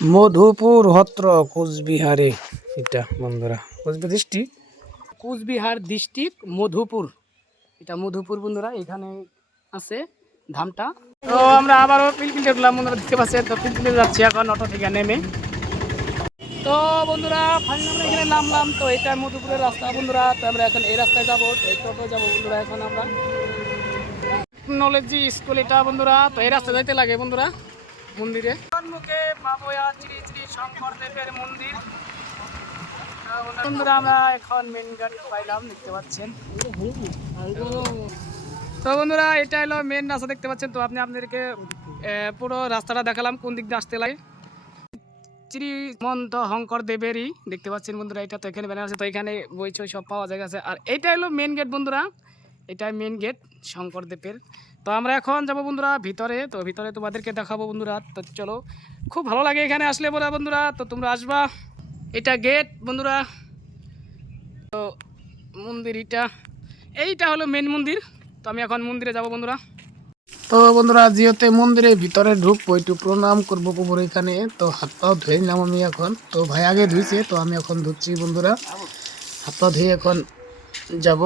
মধুপুর হত্র কোচবিহারে, এটা বন্ধুরা কোচবিহার ডিস্ট্রিক্ট, কোচবিহার ডিস্ট্রিক্ট মধুপুর, এটা মধুপুর বন্ধুরা। এখানে আছে ধামটা। তো আমরা আবারও পিলপিলে উঠলাম বন্ধুরা, দেখতে পাচ্ছেন। তো পিলপিলে যাচ্ছি এখন অটো থেকে নেমে। তো বন্ধুরা ফাইনালি আমরা এখানে নামলাম। তো এটা মধুপুরের রাস্তা বন্ধুরা। তো আমরা এখন এই রাস্তায় যাবো, তো এই টোটো যাবো বন্ধুরা। এখন আমরা নলেজি স্কুল এটা বন্ধুরা। তো এই রাস্তা যাইতে লাগে বন্ধুরা মন্দিরে। সম্মুখে বাবুয়া শ্রী শ্রী শঙ্করদেবের মন্দির বন্ধুরা। আমরা এখন মেন গেট পাইলাম, দেখতে পাচ্ছেন। তো বন্ধুরা এটা হলো মেন রাস্তা, দেখতে পাচ্ছেন। তো আপনি আপনাদেরকে পুরো রাস্তাটা দেখালাম কোন দিক দিয়ে আসতে লাগে। শ্রীমন্ত শঙ্কর দেবেরই, দেখতে পাচ্ছেন বন্ধুরা। এটা তো এখানে ব্যানার আছে, তো এখানে বই ছই সব পাওয়া যায় আছে। আর এইটা হলো মেন গেট বন্ধুরা, এটাই মেন গেট শঙ্করদেবের। তো আমরা এখন যাবো বন্ধুরা ভিতরে। তো ভিতরে তোমাদেরকে দেখাবো বন্ধুরা। তো চলো, খুব ভালো লাগে এখানে আসলে বলা বন্ধুরা। তো তোমরা আসবা, এটা গেট বন্ধুরা। তো মন্দির এইটা হলো মেন মন্দির। তো আমি এখন মন্দিরে যাব বন্ধুরা। তো বন্ধুরা যেহেতু মন্দিরের ভিতরে ঢুকবো, একটু প্রণাম করবো প্রভুর এখানে। তো হাত পাও ধুয়ে নিলাম আমি এখন। তো ভাই আগে ধুইছে, তো আমি এখন ধুচ্ছি বন্ধুরা। হাত পা ধুয়ে এখন যাব।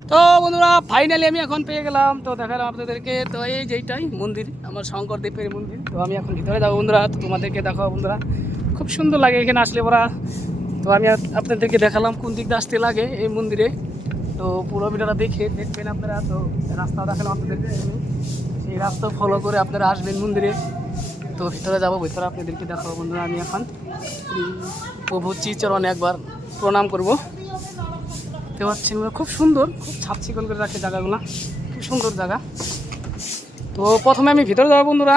তো বন্ধুরা ফাইনালি আমি এখন পেয়ে গেলাম। তো দেখালাম আপনাদেরকে। তো এই যেইটাই মন্দির, আমার শঙ্করদেবের মন্দির। তো আমি এখন ভিতরে যাবো বন্ধুরা। তো তোমাদেরকে দেখাবো বন্ধুরা, খুব সুন্দর লাগে এখানে আসলে পরা। তো আমি আপনাদেরকে দেখালাম কোন দিক দিয়ে আসতে লাগে এই মন্দিরে। তো পুরো ভিডিওটা দেখবেন আপনারা। তো রাস্তা দেখালাম আপনাদেরকে, সেই রাস্তা ফলো করে আপনারা আসবেন মন্দিরে। তো ভিতরে যাবো, ভিতরে আপনাদেরকে দেখাবো বন্ধুরা। আমি এখন প্রভু শ্রীচরণে একবার প্রণাম করবো। দেখতে পাচ্ছেন খুব সুন্দর, খুব ছাপছিকল করে রাখে জায়গাগুলো, খুব সুন্দর জায়গা। তো প্রথমে আমি ভিতরে যাবো বন্ধুরা,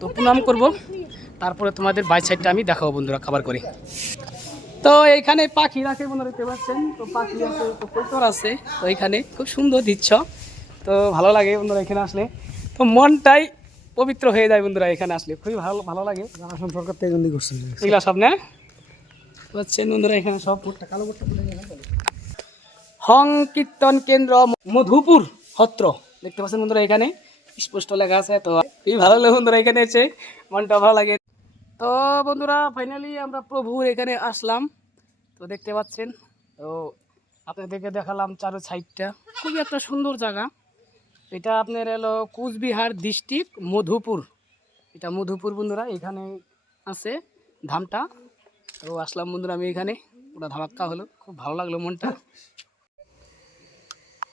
তো প্রণাম করব। তারপরে তোমাদের বাইক সাইডটা আমি দেখাবো বন্ধুরা খাবার করে। তো এইখানে পাখি রাখে বন্ধুরা, দেখতে পাচ্ছেন। তো পাখি আছে, তো কৈতর আছে। তো এইখানে খুব সুন্দর দৃশ্য। তো ভালো লাগে বন্ধুরা এখানে আসলে। তো মনটাই পবিত্র হয়ে যায় বন্ধুরা এখানে আসলে, খুবই ভালো ভালো লাগে। সরকার থেকে করছেন এগুলা সব না পাচ্ছেন বন্ধুরা, এখানে সব কালো হং কীর্তন কেন্দ্র মধুপুর হত্র, দেখতে পাচ্ছেন বন্ধুরা এখানে স্পষ্ট লেখা আছে। তো খুবই ভালো লাগে বন্ধুরা, এখানে এসে মনটা ভালো লাগে। তো বন্ধুরা ফাইনালি আমরা প্রভুর এখানে আসলাম। তো দেখতে পাচ্ছেন। তো আপনাদেরকে দেখালাম চারো সাইডটা, খুবই একটা সুন্দর জায়গা। এটা আপনার এলো কোচবিহার ডিস্ট্রিক্ট মধুপুর, এটা মধুপুর বন্ধুরা। এখানে আছে ধামটা। তো আসলাম বন্ধুরা আমি এখানে, পুরো ধামাক্কা হলো, খুব ভালো লাগলো মনটা।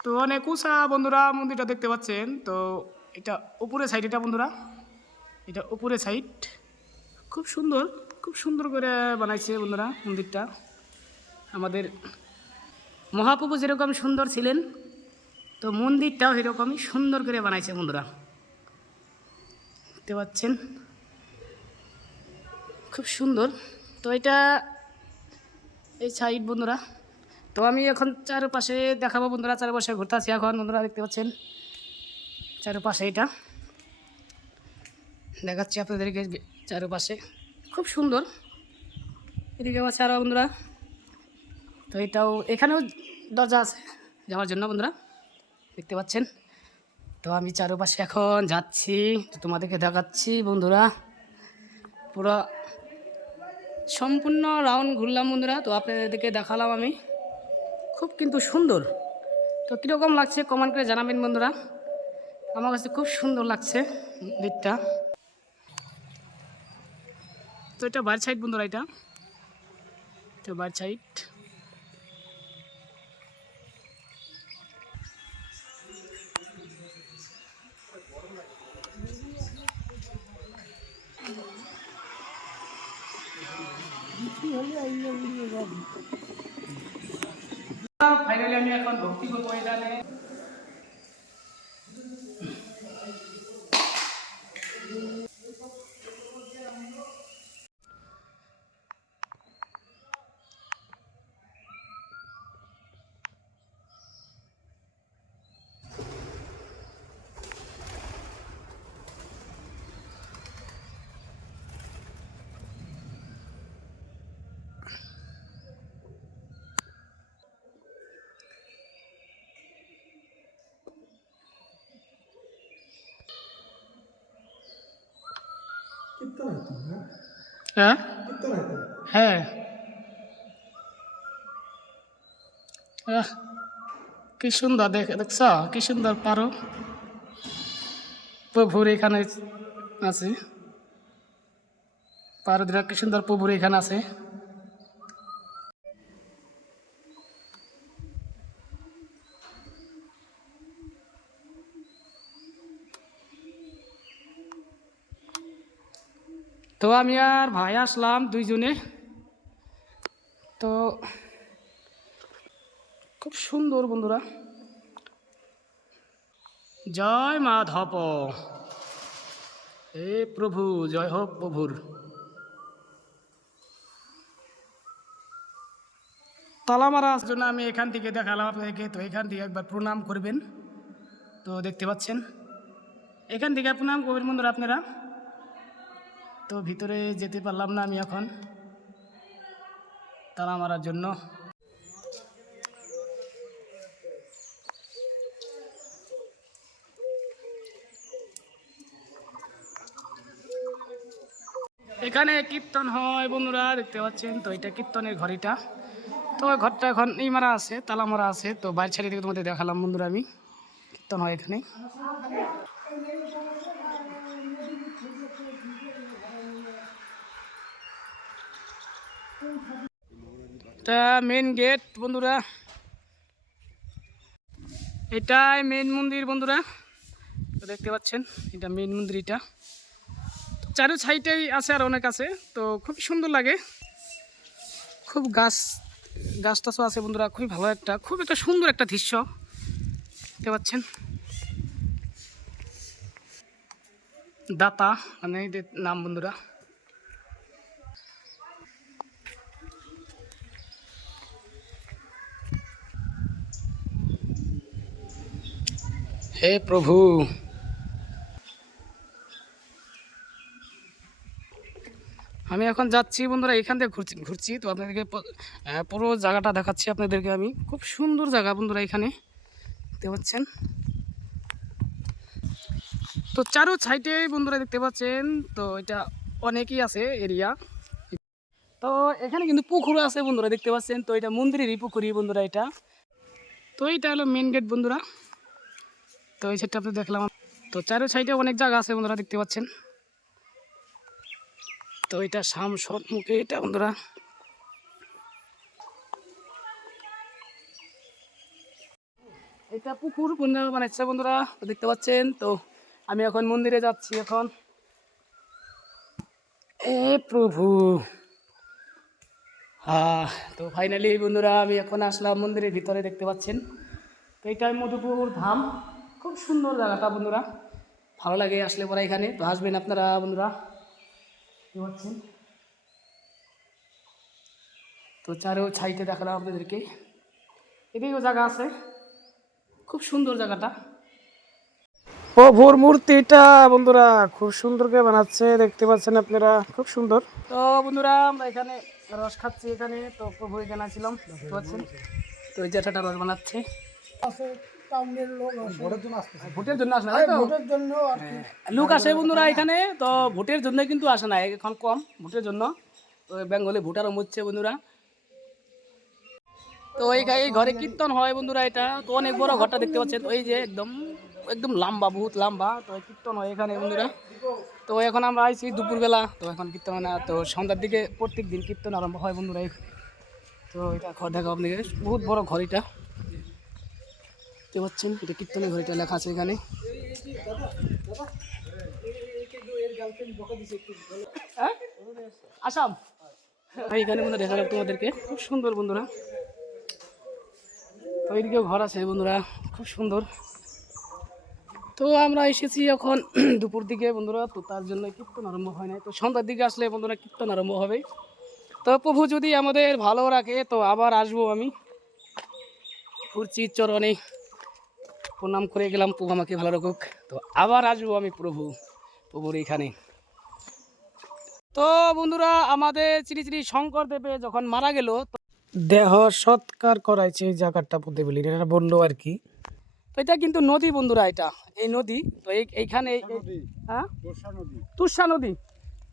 তো অনেক উঁচা বন্ধুরা মন্দিরটা, দেখতে পাচ্ছেন। তো এটা উপরে সাইড, এটা বন্ধুরা এটা উপরে সাইড, খুব সুন্দর, খুব সুন্দর করে বানাইছে বন্ধুরা মন্দিরটা। আমাদের মহাপ্রভু যেরকম সুন্দর ছিলেন, তো মন্দিরটাও এরকমই সুন্দর করে বানাইছে বন্ধুরা, দেখতে পাচ্ছেন, খুব সুন্দর। তো এটা এই সাইড বন্ধুরা। তো আমি এখন চারপাশে দেখাবো বন্ধুরা, চারপাশে ঘুরতে আছি এখন বন্ধুরা, দেখতে পাচ্ছেন চারপাশে এটা দেখাচ্ছি আপনাদেরকে। চারপাশে খুব সুন্দর, এদিকে আছে আরও বন্ধুরা। তো এটাও, এখানেও দরজা আছে যাওয়ার জন্য বন্ধুরা, দেখতে পাচ্ছেন। তো আমি চারপাশে এখন যাচ্ছি, তো তোমাদেরকে দেখাচ্ছি বন্ধুরা। পুরো সম্পূর্ণ রাউন্ড ঘুরলাম বন্ধুরা। তো আপনাদেরকে দেখালাম আমি, খুব কিন্তু সুন্দর। তো কীরকম লাগছে কমেন্ট করে জানাবেন বন্ধুরা, আমার কাছে খুব সুন্দর লাগছে দিকটা। তো এটা বাইর সাইড বন্ধুরা, এটা তো বাইর সাইড। ফাইনালি আমি এখন ভক্তি করবো এখানে। হ্যাঁ হ্যাঁ আহ, কি সুন্দর দেখছ, কি সুন্দর পারো প্রভুর এখানে আছে, পারদরা কি সুন্দর প্রভুর এখানে আছে। তো আমি আর ভাই আসলাম দুইজনে, তো খুব সুন্দর বন্ধুরা। জয় মাধব, হে প্রভু, জয় হোক প্রভুর। তালা মারার জন্য আমি এখান থেকে দেখালাম আপনাদেরকে, তো এখান থেকে একবার প্রণাম করবেন। তো দেখতে পাচ্ছেন এখান থেকে প্রণাম করবেন বন্ধুরা আপনারা। তো ভিতরে যেতে পারলাম না আমি এখন তালা মারার জন্য। এখানে কীর্তন হয় বন্ধুরা, দেখতে পাচ্ছেন। তো এটা কীর্তনের ঘড়িটা, তো ওই ঘরটা এখন এই মারা আছে, তালা মারা আছে। তো বাইরে ছেড়ে থেকে তোমাদের দেখালাম বন্ধুরা, আমি কীর্তন হয় এখানে। এটা মেন গেট বন্ধুরা, এটাই মেন মন্দির বন্ধুরা। তো দেখতে পাচ্ছেন এটা মেন মন্দির। এটা চারু সাইডেই আছে আর অনেক আছে, তো খুব সুন্দর লাগে। খুব গাছ টাছও আছে বন্ধুরা, খুবই ভালো একটা, খুব একটা সুন্দর একটা দৃশ্য দেখতে পাচ্ছেন। দাতা মানে নাম বন্ধুরা। হে প্রভু, আমি এখন যাচ্ছি বন্ধুরা, এখান থেকে ঘুরছি। তো আপনাদেরকে পুরো জায়গাটা দেখাচ্ছি আপনাদেরকে আমি। খুব সুন্দর জায়গা বন্ধুরা এখানে দেখতে পাচ্ছেন। তো চারো সাইডে বন্ধুরা দেখতে পাচ্ছেন, তো এটা অনেকই আছে এরিয়া। তো এখানে কিন্তু পুকুর আছে বন্ধুরা, দেখতে পাচ্ছেন। তো এটা মন্দিরেরই পুকুরি বন্ধুরা এটা। তো এইটা হলো মেন গেট বন্ধুরা। তো এই সাইডটা আপনি দেখলাম। তো চারো সাইডে অনেক জায়গা আছে বন্ধুরা, দেখতে পাচ্ছেন। তো এটা মুখে এটা বন্ধুরা। এটা পুকুর বন্ধুরা বানাচ্ছে বন্ধুরা, দেখতে পাচ্ছেন। তো আমি এখন মন্দিরে যাচ্ছি এখন। এ প্রভু, তো ফাইনালি বন্ধুরা আমি এখন আসলাম মন্দিরের ভিতরে, দেখতে পাচ্ছেন। তো এইটাই মধুপুর ধাম, খুব সুন্দর জায়গাটা বন্ধুরা, ভালো লাগে আসলে পরে এখানে। তো আসবেন আপনারা বন্ধুরা, দেখতে পাচ্ছেন। তো চারো ছাইতে দেখালাম আপনাদেরকে, এদিকেও জায়গা আছে, খুব সুন্দর জায়গাটা। প্রভুর মূর্তিটা বন্ধুরা খুব সুন্দর করে বানাচ্ছে, দেখতে পাচ্ছেন আপনারা, খুব সুন্দর। তো বন্ধুরা আমরা এখানে রস খাচ্ছি এখানে। তো প্রভু এখানে ছিলাম, দেখতে পাচ্ছেন। তো এই জ্যাঠাটা রস বানাচ্ছে, ভোটের জন্য আসে না, লোক আসে বন্ধুরা এখানে। তো ভোটের জন্য কিন্তু আসে না এখন, কম ভোটের জন্য। তো বেঙ্গলে ভোটারও মরছে বন্ধুরা। তো এই ঘরে কীর্তন হয় বন্ধুরা এটা। তো অনেক বড় ঘরটা দেখতে পাচ্ছেন, ওই যে একদম একদম লম্বা, বহুত লম্বা। তো কীর্তন হয় এখানে বন্ধুরা। তো এখন আমরা আইছি দুপুরবেলা, তো এখন কীর্তন হয় না। তো সন্ধ্যার দিকে প্রত্যেক দিন কীর্তন আরম্ভ হয় বন্ধুরা এখানে। তো এটা ঘর দেখা আপনাকে, বহুত বড় ঘর এটা দেখতে পাচ্ছেন। এটা কীর্তনের ঘর, এটা লেখা আছে এখানে। আসাম এখানে বন্ধুরা দেখালাম তোমাদেরকে, খুব সুন্দর বন্ধুরা। তো এইদিকেও ঘর আছে বন্ধুরা, খুব সুন্দর। তো আমরা এসেছি এখন দুপুর দিকে বন্ধুরা, তো তার জন্য কীর্তন আরম্ভ হয় নাই। তো সন্ধ্যার দিকে আসলে বন্ধুরা কীর্তন আরম্ভ হবে। তো প্রভু যদি আমাদের ভালো রাখে তো আবার আসবো আমি। ঘুরছি চরণে প্রণাম করে গেলাম, প্রভু আমাকে ভালো রাখুক। তো আবার আসবো আমি প্রভুর এখানে। তো বন্ধুরা আমাদের শ্রী শ্রী শঙ্করদেবে যখন মারা গেল, দেহ সৎকার করাইছে এই জায়গাটা বলি, এটা বললো আর কি। তো এটা কিন্তু নদী বন্ধুরা, এটা এই নদী। তো এইখানে হ্যাঁ তুষা নদী।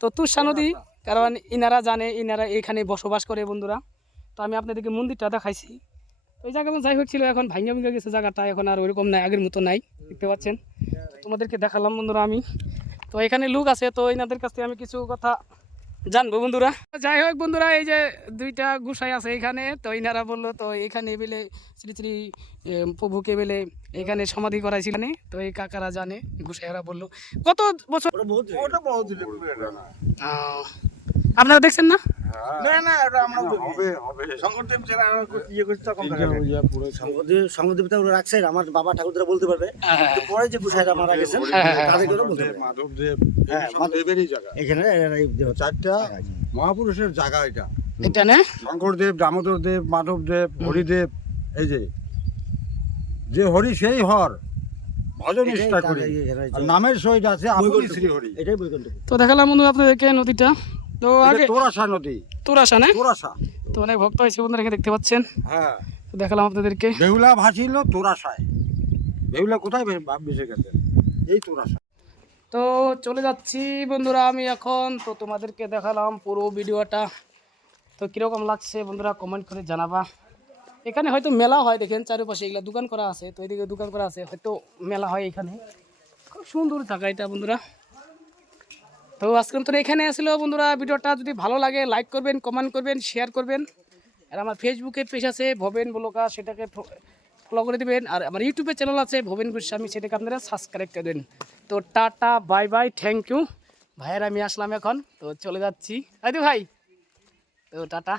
তো তুষা নদী, কারণ ইনারা জানে, ইনারা এখানে বসবাস করে বন্ধুরা। তো আমি আপনাদেরকে মন্দিরটা দেখাইছি। ওই জায়গা যাই হচ্ছিল, এখন ভাঙ্গা ভেঙে গেছে জায়গাটা, এখন আর ওইরকম নাই, আগের মতো নাই, দেখতে পাচ্ছেন। তো তোমাদেরকে দেখালাম বন্ধুরা আমি। তো এখানে লোক আছে, তো এনাদের কাছ থেকে আমি কিছু কথা জানবো বন্ধুরা। যাই হোক বন্ধুরা, এই যে দুইটা গোসাই আছে এখানে, তো ইনারা বললো তো এখানে বেলে শ্রী শ্রী প্রভুকে বেলে এখানে সমাধি করাইছিলেন। তো এই কাকারা জানে, গোসাইরা বললো কত বছর। আপনারা দেখছেন না? শঙ্করদেবতা ওরা রাখছে, আমার বাবা ঠাকুরদারা বলতে পারবে। পরে যে গোসাইরা মারা গেছেন তাদেরকে বলতে পারবে। মাধবদেবেরই জায়গা। এখানে চারটা মহাপুরুষের জায়গা এটা। এটা না শঙ্করদেব, দামোদর দেব, মাধবদেব, হরিদেব। এই যে হরি সেই হর, ভজন নিষ্ঠা করি। আর নামের সহিত আছে আপনি শ্রী হরি। এটাই বৈকুণ্ঠ। তো দেখালাম বন্ধু আপনাদেরকে নদীটা। তো আগে তোরাসা নদী, তোরাসা না, তোরাসা। তো অনেক ভক্ত হয়েছে বন্ধুরা, এখানে দেখতে পাচ্ছেন। হ্যাঁ, তো দেখালাম আপনাদেরকে। বেহুলা ভাসিল তোরাসায়। বেহুলা কোথায় বেসে গেছেন? এই তোরাসা। তো চলে যাচ্ছি বন্ধুরা আমি এখন। তো তোমাদেরকে দেখালাম পুরো ভিডিওটা। তো কীরকম লাগছে বন্ধুরা কমেন্ট করে জানাবা। এখানে হয়তো মেলা হয়, দেখেন চারিপাশে এগুলা দোকান করা আছে, তো এদিকে দোকান করা আছে, হয়তো মেলা হয় এখানে। খুব সুন্দর জায়গা এটা বন্ধুরা। তো আজকের মতন এখানে আসলে বন্ধুরা, ভিডিওটা যদি ভালো লাগে লাইক করবেন, কমেন্ট করবেন, শেয়ার করবেন। আর আমার ফেসবুকে পেজ আছে ভবেন ব্লগার, সেটাকে ফলো করে দেবেন। আর আমার ইউটিউবে চ্যানেল আছে ভবেন গোস্বামী, সেটাকে আপনারা সাবস্ক্রাইব করে দেবেন। তো tata, bye bye, thank you. ভাইয়ের আমি আসলাম এখন, তো চলে যাচ্ছি। ভাই তো ভাই, তো টাটা।